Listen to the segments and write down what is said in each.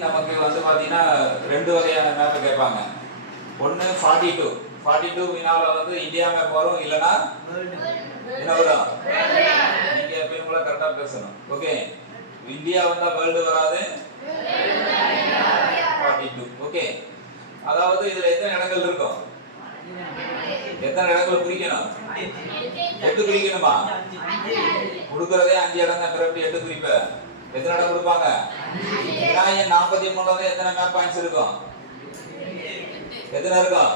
நமக்கு வந்து பாத்தீங்கன்னா ரெண்டு வகையான மேப் கேட்பாங்க. ஒன்னு 42 வினாவில் வந்து இந்தியா மேப் வரும், இல்லைன்னா என்ன வரும்? நீங்க எப்பயும் கூட கரெக்டா பேசணும். ஓகே, இந்தியா வந்தா வேர்ல்டு வராது. 42 ஓகே. அதாவது இதுல எத்தனை இடங்கள் இருக்கும்? எத்தனை இடங்கள் குறிக்கணும்? 8 குறிக்கணுமா? கொடுக்கறதே 5 இடம் தான். பிறகு 8 குறிப்ப எத்தனை இடம் கொடுப்பாங்க? 43 எத்தனை மேப் பாயிண்ட்ஸ் இருக்கும்? எத்தனை இருக்கும்?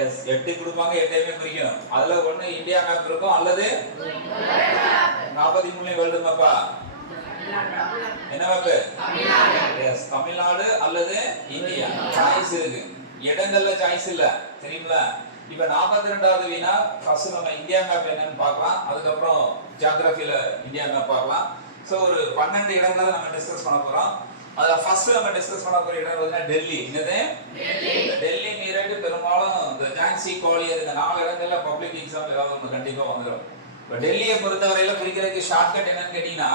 எஸ், 8 கொடுப்பாங்க. 8ஐயுமே குறிக்கணும். அதுல ஒண்ணு இந்தியா மேப் இருக்கும், அல்லது 43 வேர்ல்டு மேப்பா? என்ன மேப்? எஸ், தமிழ்நாடு அல்லது இந்தியா. சாய்ஸ் இருக்கு, இடங்கள்ல சாய்ஸ் இல்ல, தெரியுங்களா? இப்ப 42வது வினா ஃபர்ஸ்ட் நம்ம இந்தியா மேப் என்னன்னு பார்க்கலாம், அதுக்கப்புறம் ஜியோகிராஃபில இந்தியா மேப் பார்க்கலாம். சோ ஒரு 12 இடங்களை நம்ம டிஸ்கஸ் பண்ண போறோம். அதுல ஃபர்ஸ்ட் நம்ம டிஸ்கஸ் பண்ண போற இடம் வந்து டெல்லி. என்னது? டெல்லி மீரட், பெரும்பாலும் இந்த ஜான்சி, குவாலியர், இந்த 4 இடங்கள்ல பப்ளிக் எக்ஸாம் ஏதாவது ஒன்று கண்டிப்பா வந்துடும். இப்போ டெல்லியை பொறுத்தவரையில குறிக்கிறதுக்கு ஷார்ட்கட் என்னன்னு கேட்டீங்கன்னா,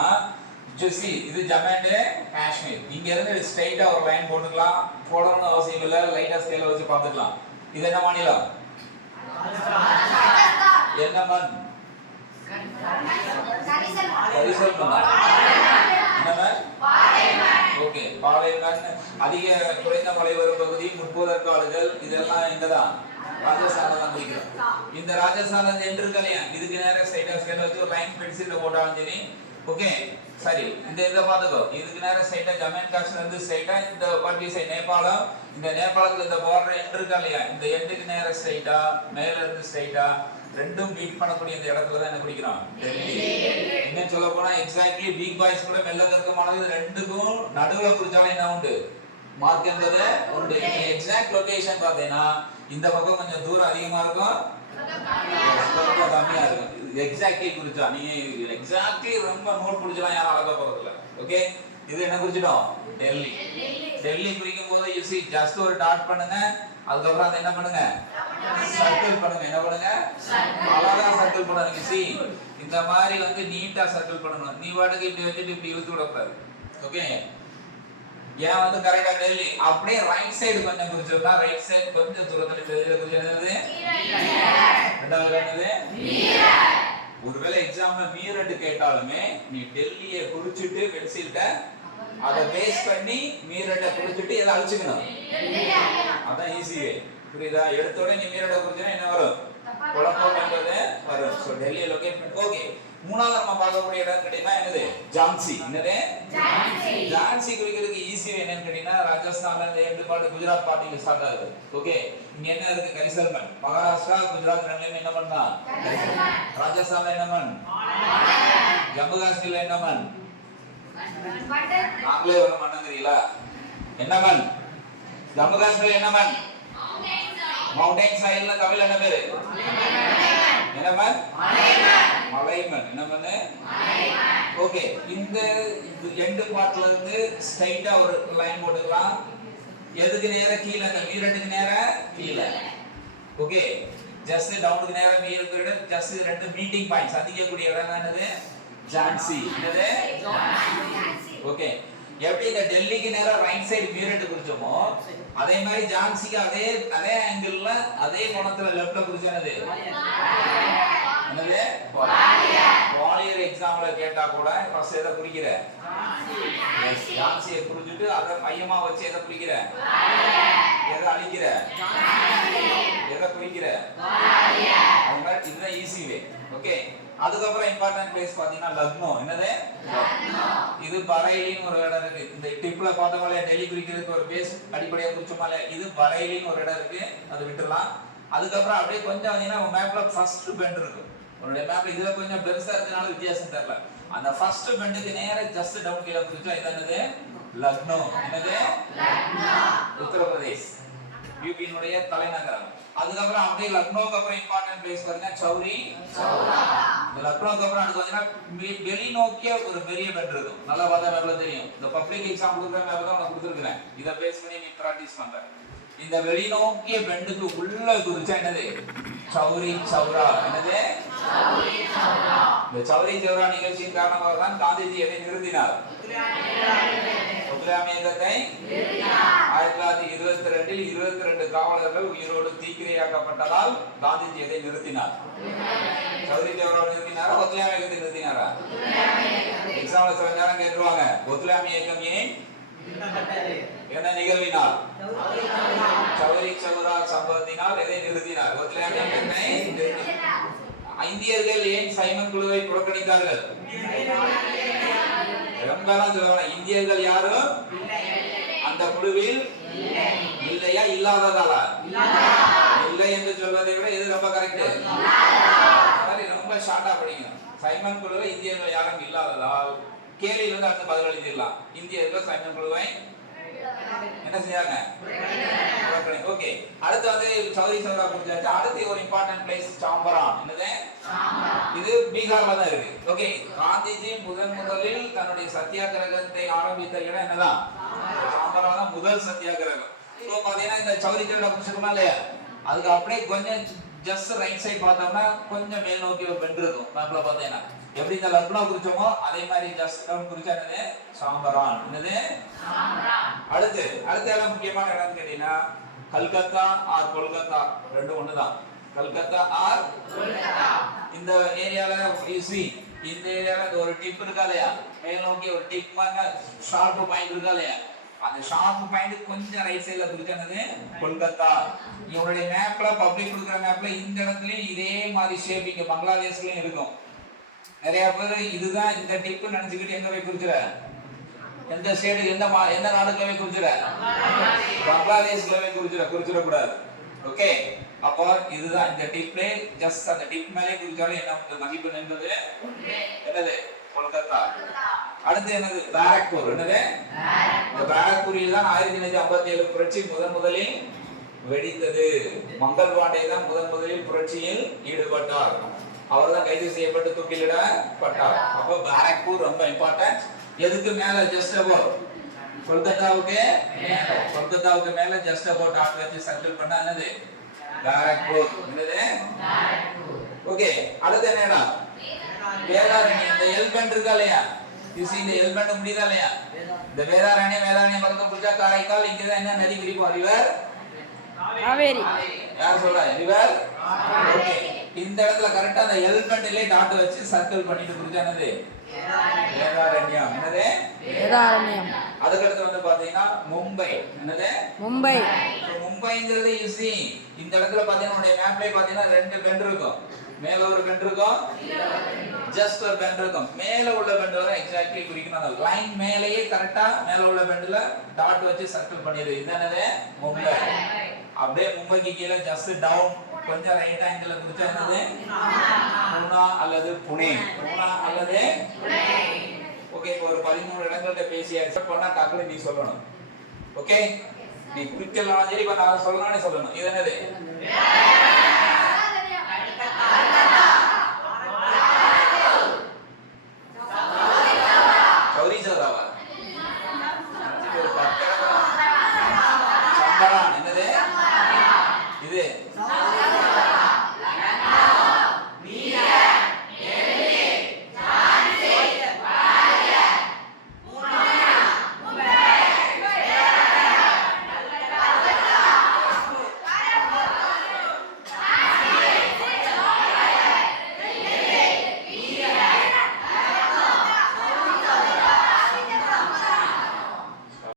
ஜூசி இது ஜம்மு அண்ட் காஷ்மீர். இங்க இருந்து ஸ்ட்ரைட்டா ஒரு லைன் போட்டுக்கலாம், போடணும்னு அவசியம் இல்லை, லைட்டா ஸ்கேல வச்சு பார்த்துக்கலாம். இது என்ன மாநிலம்? என்ன மண்? ஓகே, பாலைவனம். அதிக குறைந்த மழை வரும் பகுதி, முற்போதற்காடுகள், இதெல்லாம் எங்கதான்? ராஜஸ்தான்ல தான் குறிக்கிறோம். இந்த ராஜஸ்தான் என்று கலையா, இதுக்கு நேரம் ஸ்ட்ரைட்டா ஸ்கேல வச்சு ஒரு லைன் பென்சில்ல போட்டாலும் சரி. ஓகே, சரி, இந்த இதை பாத்துக்கோ. இதுக்கு நேரம் ஸ்ட்ரைட்டா ஜம்மு அண்ட் காஷ்மீர் இருந்து ஸ்ட்ரைட்டா இந்த பர்டிசை நேபாளம், இந்த நேபாளத்துல இந்த பார்டர் எண்ட் இருக்கா இல்லையா, இந்த எண்டுக்கு நேரம் ஸ்ட்ரைட்டா மேல இருந்து ஸ்ட்ரைட்டா ரெண்டும் மீட் பண்ணக்கூடிய இந்த இடத்துல தான் என்ன குடிக்கிறோம்? டெல்லி. என்ன சொல்ல போனா எக்ஸாக்ட்லி பிக் பாய்ஸ் கூட மெல்ல கர்க்கமானது ரெண்டுக்கும் நடுவுல குறிச்சாலே என்ன உண்டு? மார்க் என்பது உண்டு. எக்ஸாக்ட் லொகேஷன் பார்த்தீங்கன்னா இந்த பக்கம் கொஞ்சம் தூரம் அதிகமா இருக்கும், கம்மியா இருக்கும். எக்ஸாக்ட்லி குறிச்சா நீங்க எக்ஸாக்ட்லி ரொம்ப நோட் பிடிச்சலாம் யாரும் அழகா போறது இல்ல. ஓகே, இது என்ன குறிச்சிட்டோம்? டெல்லி. டெல்லி குறிக்கும் போது யூ see ஜஸ்ட் ஒரு டாட் பண்ணுங்க, அதுக்கப்புறம் அதை என்ன பண்ணுங்க? சர்க்கிள் பண்ணுங்க. என்ன பண்ணுங்க? அழகா சர்க்கிள் பண்ணுங்க. see இந்த மாதிரி வந்து நீட்டா சர்க்கிள் பண்ணணும். நீ வாட்டுக்கு இப்படி வச்சுட்டு இப்படி இழுத்து விடக்கூடாது. ஓகே, ஏன் வந்து கரெக்டா டெல்லி அப்படியே ரைட் சைடு கொஞ்சம் குறிச்சிருந்தா, ரைட் சைடு கொஞ்சம் தூரத்துல குறிச்சது ரெண்டாவது என்னது? ஒருவேளை எக்ஸாம்ல மீரட் கேட்டாலுமே நீ டெல்லியை குறிச்சிட்டு பென்சில்ட்ட அதை பேஸ் பண்ணி மீரட்டை குறிச்சிட்டு இதை அழிச்சுக்கணும். அதான் ஈஸி, புரியுதா? எடுத்தோட நீ மீரட்டை குறிச்சினா என்ன வரும்? குழப்பம் என்பது வரும். ஸோ டெல்லியை லொகேட் பண்ணி. ஓகே, மூணாவது நம்ம பார்க்கக்கூடிய இடம் கேட்டீங்கன்னா என்னது? ஜான்சி. என்னது? ஜான்சி குறிக்கிறதுக்கு ஈஸி என்னன்னு கேட்டீங்கன்னா, ராஜஸ்தான்ல இருந்து எண்டு பாட்டு குஜராத் பாட்டில ஸ்டார்ட் ஆகுது. ஓகே, இங்க என்ன இருக்கு? கரிசல்மன். மகாராஷ்டிரா, குஜராத் ரெண்டுலயும் என்ன பண்ணா? ராஜஸ்தான்ல என்ன மண்? ஜம்மு காஷ்மீர்ல என்ன மண்? நாங்களே ஒரு மண்ணு தெரியல. என்ன மண்? ஜம்மு காஷ்மீர்ல என்ன மண்? மவுண்டைன் சாயில்ல தமிழ்ல என்ன பேரு? என்ன மண்? மலைமண். என்ன மண்ணு? ஓகே, இந்த எண்டு பார்ட்ல இருந்து ஸ்ட்ரைட்டா ஒரு லைன் போட்டுக்கலாம். எதுக்கு நேரா? கீழ. மீரட்டுக்கு நேரா கீழ. ஓகே, ஜஸ்ட் டவுனுக்கு நேரா மீரட்டுக்கு ஜஸ்ட் ரெண்டு மீட்டிங் பாயிண்ட்ஸ் சந்திக்கக்கூடிய இடம் என்னது? ஜான்சி. என்னது? ஓகே, எப்படி இந்த டெல்லிக்கு நேரா ரைட் சைடு மீரட் குறிச்சோமோ அதே மாதிரி ஜான்சிக்கு அதே ஆங்கிள்ல அதே கோணத்துல லெஃப்ட்ல குறிச்சனது என்னது? குவாலியர் எக்ஸாம்ல கேட்டா கூட ஃபர்ஸ்ட் எதை குறிக்கிற? ஜான்சியை குறிச்சிட்டு அதை மையமா வச்சு எதை குறிக்கிற? எதை அழிக்கிற? எதை குறிக்கிற? இதுதான் ஈஸி வே. ஓகே, அதுக்கப்புறம் இம்பார்ட்டன்ட் பிளேஸ் பாத்தீங்கன்னா லக்னோ. என்னது? இது பரேலின்னு ஒரு இடம் இருக்கு. இந்த டிப்ல பார்த்தோம்ல டெல்லி குறிக்கிறதுக்கு ஒரு பேஸ் அடிப்படையா குறிச்சோம்ல, இது பரேலின்னு ஒரு இடம் இருக்கு, அது விட்டுறலாம். அதுக்கப்புறம் அப்படியே கொஞ்சம் வந்தீங்கன்னா மேப்ல ஃபர்ஸ்ட் பெண்ட் இருக்கு. உங்களுடைய மேப்ல இதுல கொஞ்சம் பெருசா இருக்கனால வித்தியாசம் தெரியல. அந்த ஃபர்ஸ்ட் பெண்டுக்கு நேரா ஜஸ்ட் டவுன் கீழ குறிச்சா இது என்னது? லக்னோ. என்னது? உத்தரப்பிரதேஷ், யூபியினுடைய தலைநகரம். அதுக்கப்புறம் அப்படியே லக்னோக்கு அப்புறம் இம்பார்ட்டன்ட் பிளேஸ் பாத்தீங்கன்னா சௌரி சௌரா. இந்த லக்னோக்கு அப்புறம் அடுத்து பாத்தீங்கன்னா வெளிநோக்கிய ஒரு பெரிய பெண்ட் இருக்கும். நல்லா பார்த்தா மேப்ல தெரியும். இந்த பப்ளிக் எக்ஸாம் கொடுக்குற மேப் தான் நான் கொடுத்துருக்கேன். இதை பேஸ் பண்ணி நீ பிராக்டிஸ் பண்ற. இந்த வெளிநோக்கிய பெண்டுக்கு உள்ள குறிச்சா என்னது? சௌரி சௌரா. என்னது? இந்த சௌரி சௌரா நிகழ்ச்சியின் காரணமாக தான் காந்திஜி எதை நிறுத்தினார்? ஒத்துழையாமை இயக்கத்தை 1922 22 காவலர்கள் உயிரோடு தீக்கிரையாக்கப்பட்டதால் காந்திஜி எதை நிறுத்தினார்? சௌரி சௌரா நிறுத்தினாரா, ஒத்துழையாமை இயக்கத்தை நிறுத்தினாரா? எக்ஸாம்ல சில நேரம் கேட்டுருவாங்க, ஒத்துழையாமை இயக்கம் ஏன் என்ன நிகழ்வினால்? சௌரி சௌரா சம்பவத்தினால் எதை நிறுத்தினார்? ஒத்துழையாமை இயக்கத்தை நிறுத்தினார். இந்தியர்கள் ஏன் சைமன் குழுவை புறக்கணித்தார்கள்? ரொம்பலாம் சொல்லுவாங்க, இந்தியர்கள் யாரும் அந்த குழுவில் இல்லையா இல்லாததாலா? இல்லை என்று சொல்வதை விட இது ரொம்ப கரெக்ட். ரொம்ப ஷார்ட்டா படிக்கணும். சைமன் குழுவை இந்தியர்கள் யாரும் இல்லாததால் கேள்வியில இருந்து அடுத்து பதில் எழுதிடலாம். இந்தியர்கள் சைமன் குழுவை என்ன செஞ்சாங்க? ஓகே, அடுத்து வந்து சௌரி சௌரா புரிஞ்சாச்சு. அடுத்து ஒரு இம்பார்ட்டன்ட் பிளேஸ் சாம்பரான். என்னது? இது பீகார்ல தான் இருக்கு. ஓகே, காந்திஜி முதலில் தன்னுடைய சத்தியாகிரகத்தை ஆரம்பித்த இடம் என்னதான்? சாம்பரான் தான் முதல் சத்தியாகிரகம். ஸோ பாத்தீங்கன்னா இந்த சௌரி சௌரா புரிஞ்சுக்கணும் இல்லையா? அதுக்கு அப்படியே கொஞ்சம் ஜஸ்ட் ரைட் சைட் பார்த்தோம்னா கொஞ்சம் மேல் நோக்கி ஒரு பெண்ட் இருக்கும். மேப்ல பார்த்தீங்கன்னா எப்படி இந்த லக்னோ குறிச்சோமோ அதே மாதிரி ஜஸ்ட் டவுன் குறிச்சா என்னது? சாம்பரான். என்னது? அடுத்து எல்லாம் முக்கியமான இடம் கேட்டீங்கன்னா கல்கத்தா ஆர் கொல்கத்தா, ரெண்டும் ஒண்ணுதான். கல்கத்தா ஆர் இந்த ஏரியால இந்த ஏரியால ஒரு டிப் இருக்கா இல்லையா? மேல் நோக்கி ஒரு டிப் ஷார்ப் பாயிண்ட் இருக்கா இல்லையா? அந்த ஷார்ப் பாயிண்ட் கொஞ்சம் ரைட் சைடுல குறிச்சானது கொல்கத்தா. இவங்களுடைய மேப்ல பப்ளிக் கொடுக்குற மேப்ல இந்த இடத்துலயும் இதே மாதிரி ஷேப் இங்க பங்களாதேஷ்லயும் இருக்கும். நிறைய பேர் இதுதான் இந்த டிப் நினைச்சுக்கிட்டு எங்க போய் குறிச்சிட, எந்த ஸ்டேட் எந்த நாடுக்குள்ள போய் குறிச்சிட, பங்களாதேஷ்ல போய் குறிச்சிடக்கூடாது. ஓகே, அப்போ இதுதான் இந்த டிப்ல ஜஸ்ட் அந்த டிப் மேலே குறிச்சாலும் என்ன மதிப்பு என்பது என்னது? கொல்கத்தா. அடுத்து என்னது? பாரக்பூர். என்னது? இந்த பாரக்பூரில் தான் 1957 புரட்சி முதலில் வெடித்தது. மங்கள் பாண்டே தான் முதலில் புரட்சியில் ஈடுபட்டார். அவர் தான் கைது செய்யப்பட்டு தூக்கிலிடப்பட்டார். அப்போ பாரக்பூர் ரொம்ப இம்பார்ட்டன்ட். எதுக்கு மேல? ஜஸ்ட் அபவுட் கொல்கத்தாவுக்கு மேல ஜஸ்ட் அபவுட் ஆட் வச்சு சர்க்கிள் பண்ணா என்னது? பாரக்பூர். என்னது? ஓகே, அடுத்து என்னடா? வேதாரண்யம். இந்த எல்பெண்ட் இருக்கா இல்லையா? இந்த எல்பெண்ட் முடியுதா இல்லையா? இந்த வேதாரண்யம் பக்கத்துல புடிச்சா காரைக்கால். இங்கதான் என்ன நதி பிரிப்போம்? ரிவர் காவேரி. யார் சொல்றா? ரிவர். ஓகே, இந்த இடத்துல கரெக்டா அந்த எல்பெண்ட்லயே டாட் வச்சு சர்க்கிள் பண்ணிட்டு புரிஞ்சானது வேதாரண்யம். என்னது? வேதாரண்யம். அதுக்கு அடுத்து வந்து பாத்தீங்கன்னா மும்பை. என்னது? மும்பை. மும்பைங்கிறது ஈஸி. இந்த இடத்துல பாத்தீங்கன்னா மேப்லயே பாத்தீங்கன்னா ரெண்டு பெண்ட் இருக்கும். மேல ஒரு பெண்ட் இருக்கும், ஜஸ்ட் ஒரு பெண்ட் இருக்கும். மேல உள்ள பெண்ட் வர எக்ஸாக்ட்லி குறிக்கணும். அந்த லைன் மேலேயே கரெக்டா மேல உள்ள பெண்ட்ல டாட் வச்சு சர்க்கிள் பண்ணிடு. இதுதானே மும்பை. அப்படியே மும்பைக்கு கீழே ஜஸ்ட் டவுன் கொஞ்சம் ரைட் ஆங்கிள் குறிச்சா என்னது? பூனா அல்லது புனே. பூனா அல்லது புனே. ஓகே, இப்போ ஒரு 13 இடங்கள்ட்ட பேசி அக்செப்ட் பண்ணா டக்குனு நீ சொல்லணும். ஓகே, நீ குறிக்கலாம் சரி, இப்ப நான் சொல்லணும்னு சொல்லணும். இது என்னது? சௌரி சௌராவா? சம்பரான்.